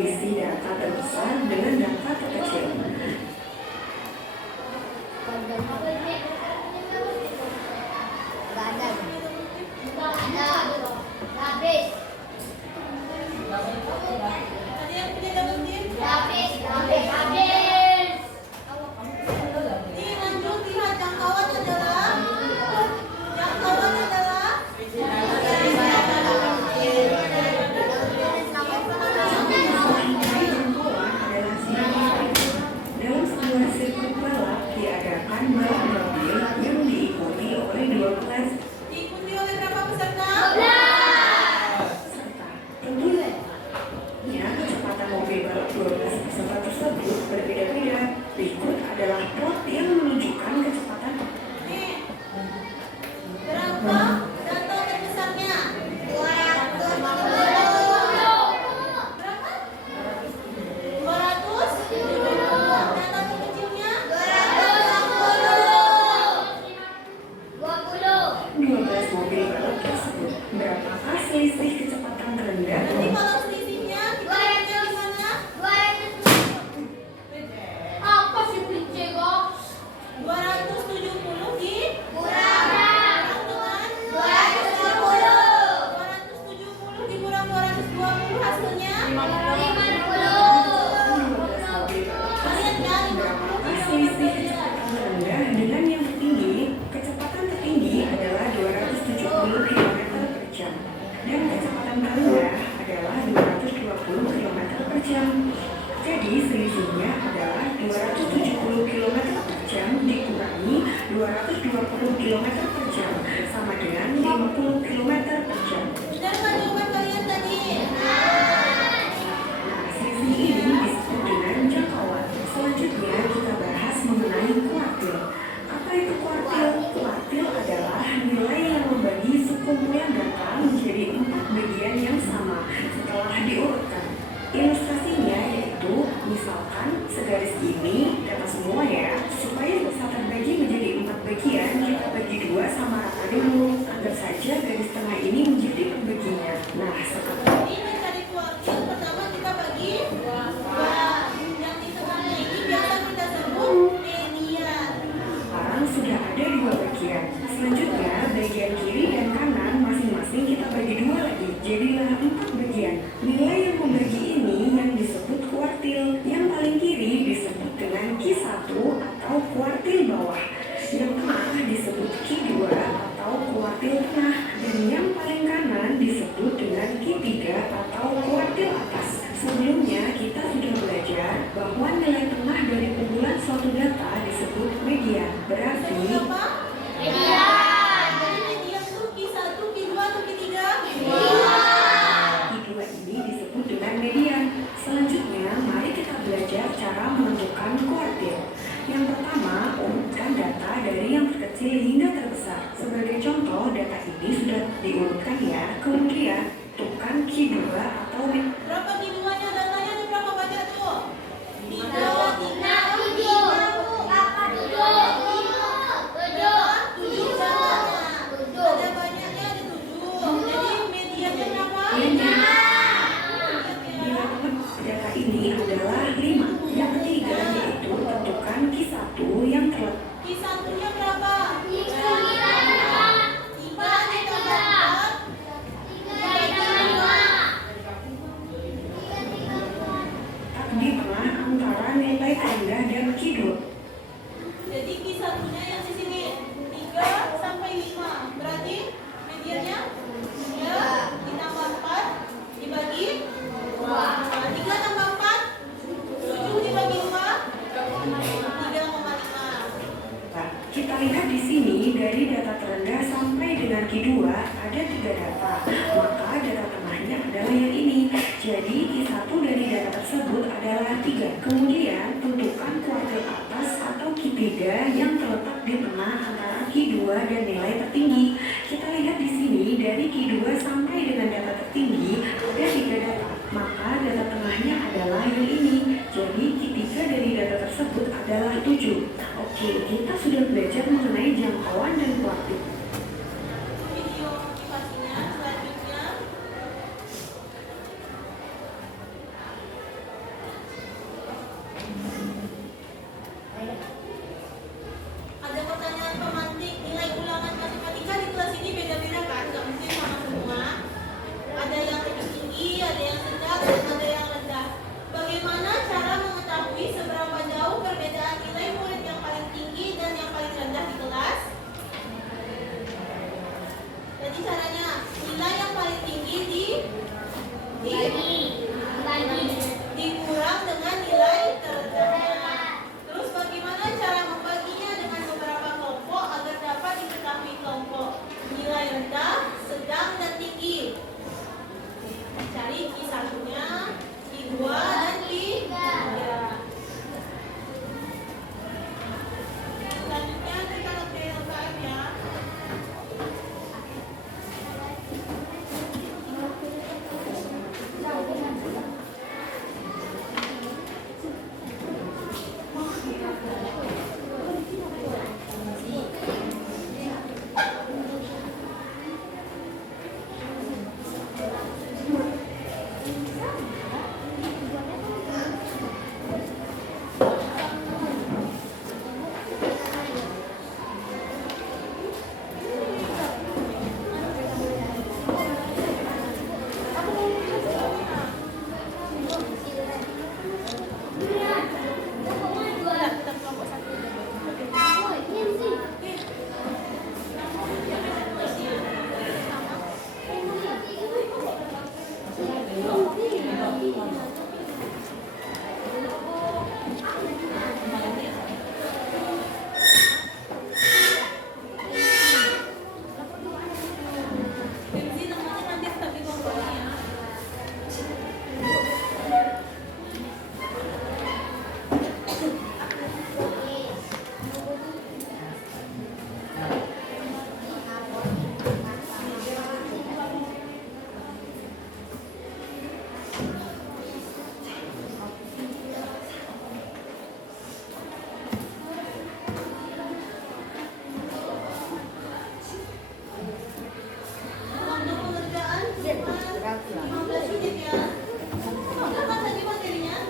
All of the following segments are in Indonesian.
selisih data terbesar dengan data terkecil. Dalam sebuah sirkuit balap diadakan balap mobil yang diikuti oleh 12 peserta. Tentunya kecepatan mobil balap 12 peserta tersebut berbeda-beda. Berikut adalah plot yang menunjukkan kecepatan. Berapa data terbesarnya? 200. Berapa? 200. Data terkecilnya? 12 mobil balap tersebut. Berapakah selisih kecepatan terendah? Nanti kalau selisihnya kita lihatnya di mana? Apa sih pince, Box? 270 di Kurang. kurang dengan 270 dikurang 220 hasilnya 50. kalian kan Berapakah selisih kecepatan terendah dengan yang tertinggi? Kecepatan tertinggi adalah 270 km per jam dan kecepatan terendah adalah 220 km per jam. Jadi selisihnya adalah 270 km per jam dikurangi 220 km per jam sama dengan 50 km per jam. benar kan jawaban kalian tadi? Nah, selisih ini disebut dengan jangkauan. Selanjutnya kita bahas mengenai kuartil. Apa itu kuartil? Kuartil adalah nilai yang membagi sekumpulan data menjadi 4 bagian yang sama setelah diurutkan. Ilustrasinya yaitu misalkan segaris ini data semua ya. Supaya bisa terbagi menjadi 4 bagian, kita bagi 2 sama rata dulu. Anggap saja garis tengah ini menjadi pembaginya. Nah, sekarang Ini mencari kuartil pertama kita bagi 2. Yang di tengahnya ini biasa kita sebut median. sekarang sudah ada 2 bagian. Selanjutnya bagian kiri dan kanan masing-masing kita bagi 2 lagi. Jadilah 4 bagian. Nilai yang membagi ini yang disebut kuartil. Yang paling kiri disebut dengan Q1 atau kuartil bawah. Yang tengah disebut Q2 atau kuartil tengah. Dan yang paling kanan disebut dengan Q3 atau kuartil atas. Sebelumnya kita sudah belajar bahwa nilai tengah dari kumpulan suatu data disebut median. Berarti Apa? Median. Jadi median itu Q1, Q2 atau Q3? Q2 ini disebut dengan median. Selanjutnya mari kita belajar cara menentukan kuartil. Yang pertama, urutkan data dari yang terkecil hingga terbesar. Sebagai contoh, data ini sudah diurutkan ya. Kemudian tentukan Q2 atau Berapa Q2-nya datanya nih berapa banyak tuh? 3, 7 ada banyaknya ada 7. Jadi mediannya berapa? Nilai data ini adalah 5. Yang ketiga yaitu tentukan Q1 yang terletak. Q1-nya berapa? 3 di tengah antara nilai terendah dan Q2. Jadi Q1-nya yang di sini 3 sampai 5. Berarti mediannya 3 ditambah 4 dibagi 2. 3 tambah 4 7 dibagi 2 3,5. Nah, kita lihat di sini dari data terendah sampai dengan Q2 ada 3 data. Maka data tengahnya adalah yang ini. Jadi Q1 dari data tersebut adalah 3. Kemudian tentukan kuartil atas atau Q3 yang terletak di tengah antara Q2 dan nilai tertinggi. Kita lihat di sini dari Q2 sampai dengan data tertinggi ada 3 data. Maka data tengahnya adalah yang ini. Jadi Q3 dari data tersebut adalah 7. Oke, kita sudah belajar mengenai jangkauan dan kuartil. Video motivasinya. Selanjutnya Kenzi namanya nanti tapi kompornya. Untuk pengerjaan cuma 15 menit ya. Apa tadi materinya?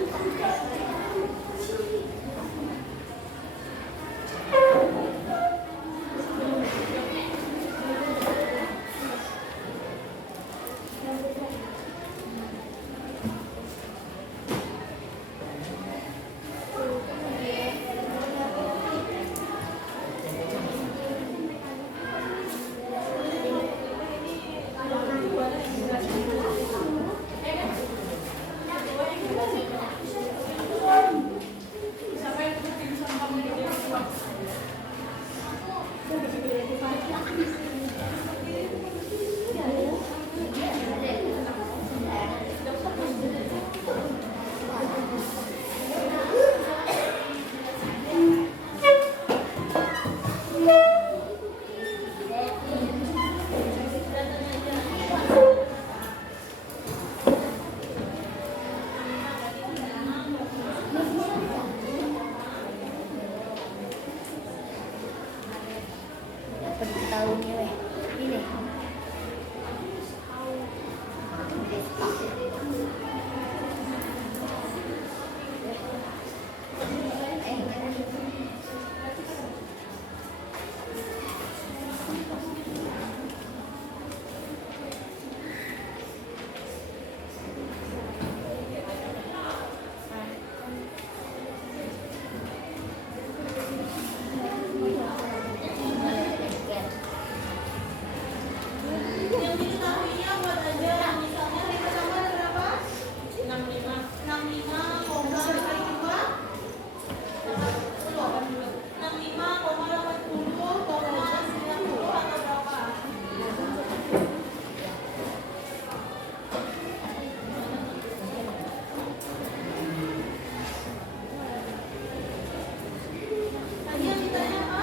Tahunnya weh. Ini. Yang diketahuinya buat aja. Misalnya yang pertama ada berapa? 65 koma dikali 2 65 koma 80 koma 90 atau berapa? Tadi yang ditanya apa?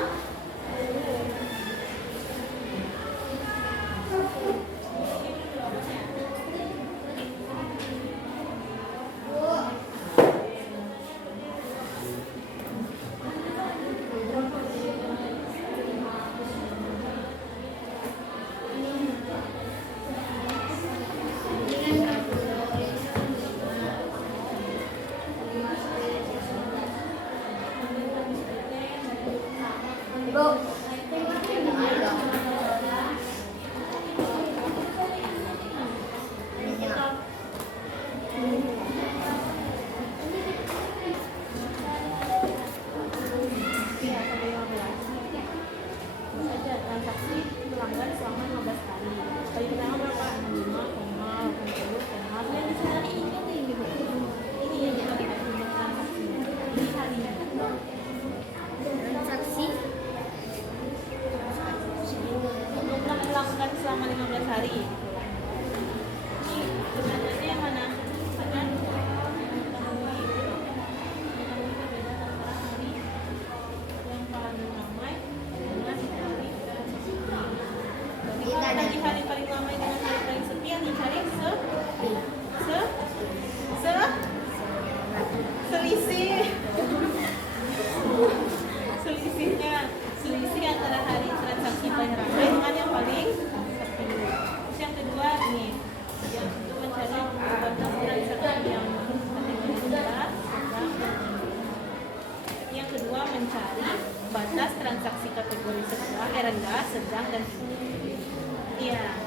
Saja transaksi pelanggan selama 15 hari. Kali pertama berapa? 65,80. Dan dicari ini yang kita tidak punya transaksi. Ini hari. Transaksi. Jumlah pelanggan selama 15 hari. Ini sebenarnya yang mana? Kan? Yang paling ramai dengan hari. Kalau tadi hari paling ramai dengan hari paling sepi yang dicari selisih antara hari transaksi paling ramai dengan yang paling sepi. Terus yang kedua ini yang untuk mencari batas transaksi yang kategori rendah, sedang, dan tinggi. Yang kedua mencari batas transaksi kategori rendah, sedang, dan tinggi. Iya.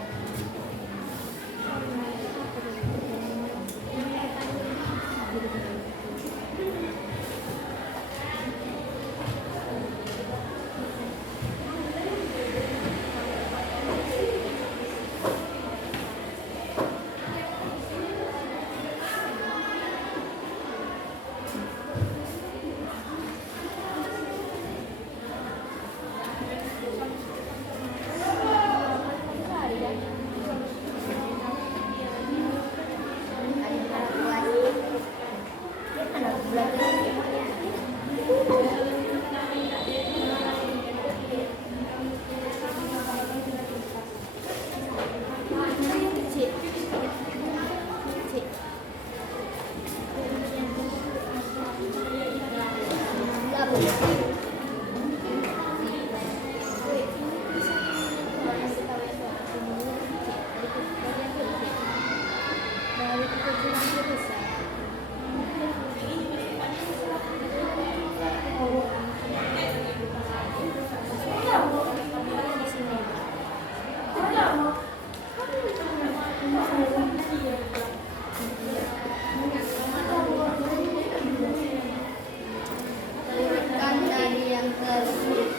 Kan dari yang tersulit.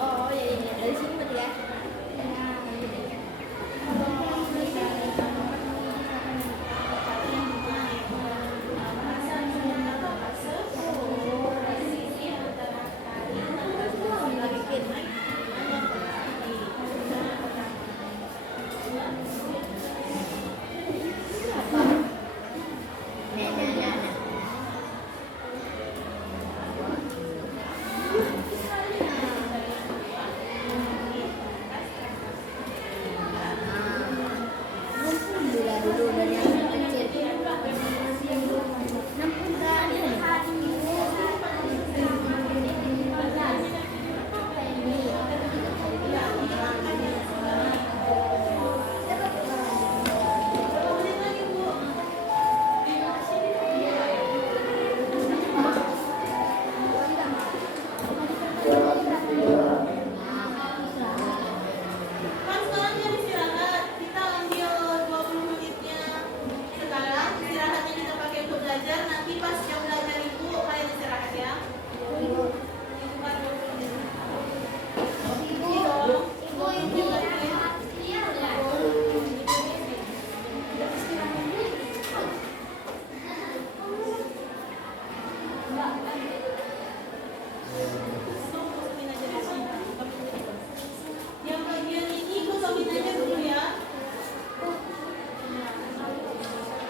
Oh iya iya dari sini berarti ya. Dulu dari yang kecil. Kan sekarang jam istirahat, kita ambil 20 menitnya. Sekarang istirahatnya kita pakai untuk belajar, nanti pas jam belajar ibu kalian istirahat ya. Bukan 20 menit. Yang bagian ini kosongin aja dulu ya.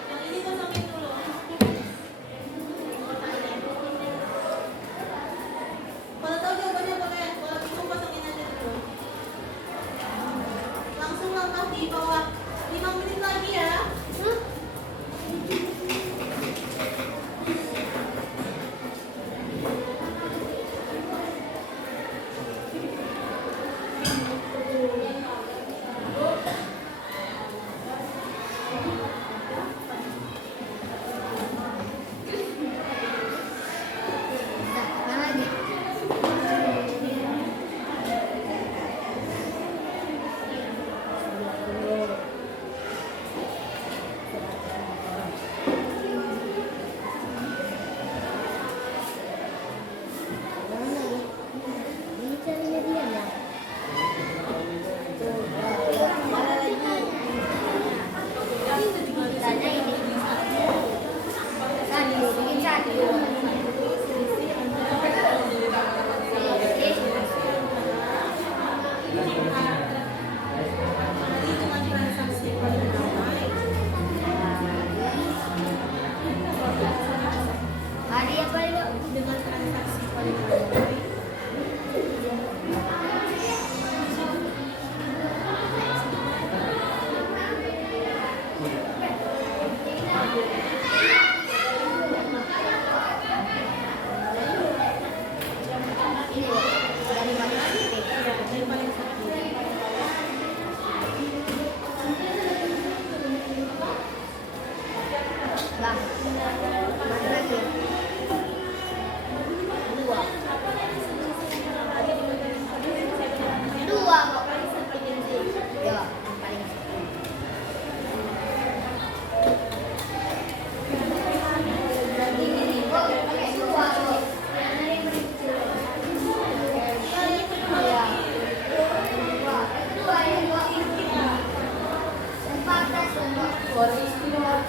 Yang ini kosongin dulu. Kalau tahu jawabannya boleh, kalau bingung kosongin aja dulu. Langsung langkah di bawah. 5 menit lagi ya. Hitungan transaksi paling ramai. Hari apa itu? Dengan transaksi paling ramai. Dari mana? Yang paling sedikit. Bang, mana lagi? Dua kok. Ya, yang paling ini kok pakai dua kok. Iya. Dua ya, dua. Empat belas, Mbak. Istirahat.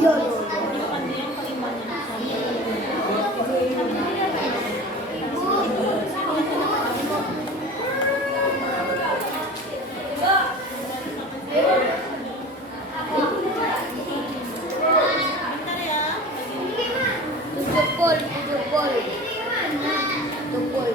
Iya. Ini ada yang paling banyak. Bentar ya. Tukul.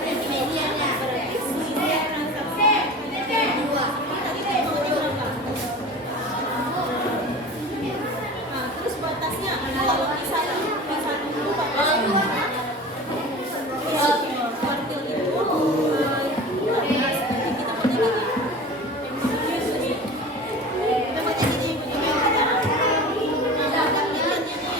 Berarti mediannya. Berarti selisih transaksi Dua. tadi kehitungannya berapa? Nah, terus batasnya kalau kisah dulu batasnya kuartil itu 12, jadi kita pakai gini. Kita pakai gini, begini aja. Nah, mediannya nih.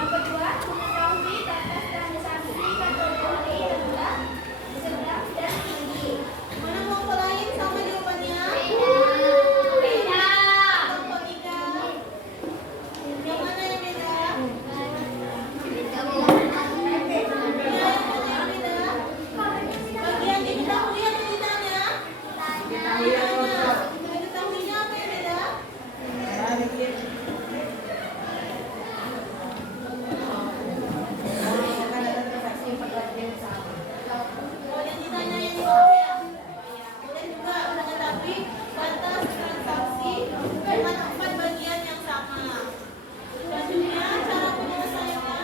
Yang kedua, mengetahui batas transaksi kategori rendah, sedang, dan tinggi. Mana kelompok lain sama jawabannya? Beda. Kelompok 3. Yang mana yang beda? Ya, yang beda. Bagian diketahui atau ditanya? Ditanya. Diketahuinya apa yang beda? Oh, yang ditanya yang di bawah ya? Boleh juga mengetahui batas transaksi dengan 4 bagian yang sama. Selanjutnya, cara penyelesaiannya.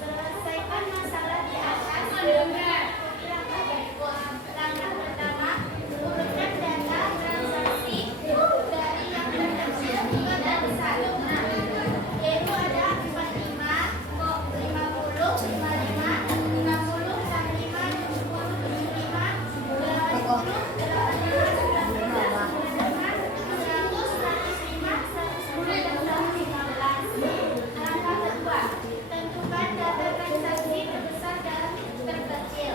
Selesaikan masalah di atas dengan langkah berikut. Langkah pertama, urutkan data transaksi dari yang terkecil ke yang besar. Yaitu ada 45, 50, 55, 50, 65, 70, 75, 80, 85, 100, 105, 110, dan 115. Langkah kedua, tentukan data transaksi terbesar dan terkecil.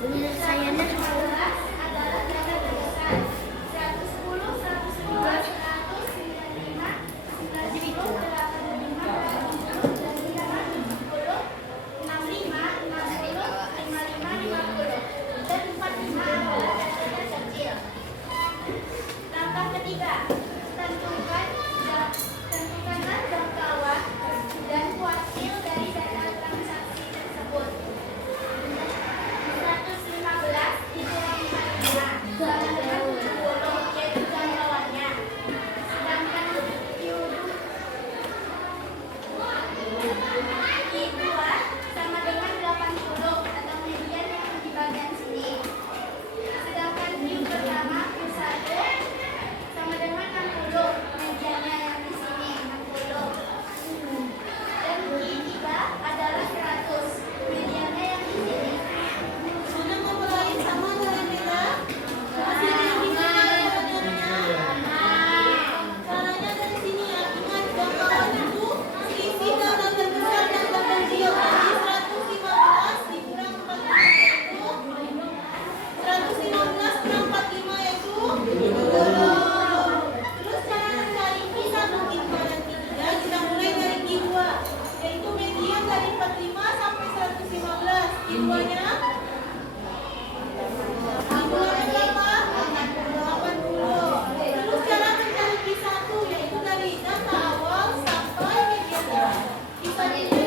Penyelesaiannya 15 adalah data terbesar. 110, 102, 100, 95, 90, 85, 80, 85, 70, 65, 50, 55, 50, dan 45 adalah data terkecil. Langkah ketiga, tentukanlah jangkauan dan kuartil dari data transaksi tersebut. 115 dikurang 45 sama dengan 70, yaitu jangkauannya. Sedangkan Q2 sama dengan 80 atau median yang di bagian sini. Sedangkan Q pertama Q1 sama dengan 60, mediannya yang di sini 60. Dan Q3 adalah 100, mediannya yang di sini. Mana kelompok lain sama atau yang beda? Masih ada yang bingung pertanyaannya? Caranya dari sini ya. Ingat, jangkauan itu selisih data terbesar dan terkecil. Jadi 115 dikurang 45 itu 115 kurang 45 yaitu 20. Terus cara mencari Q1, Q2, dan Q3 kita mulai dari Q2, yaitu median dari 45 sampai 115. Q2-nya terus cara mencari Q1 yaitu dari data awal sampai median. Q1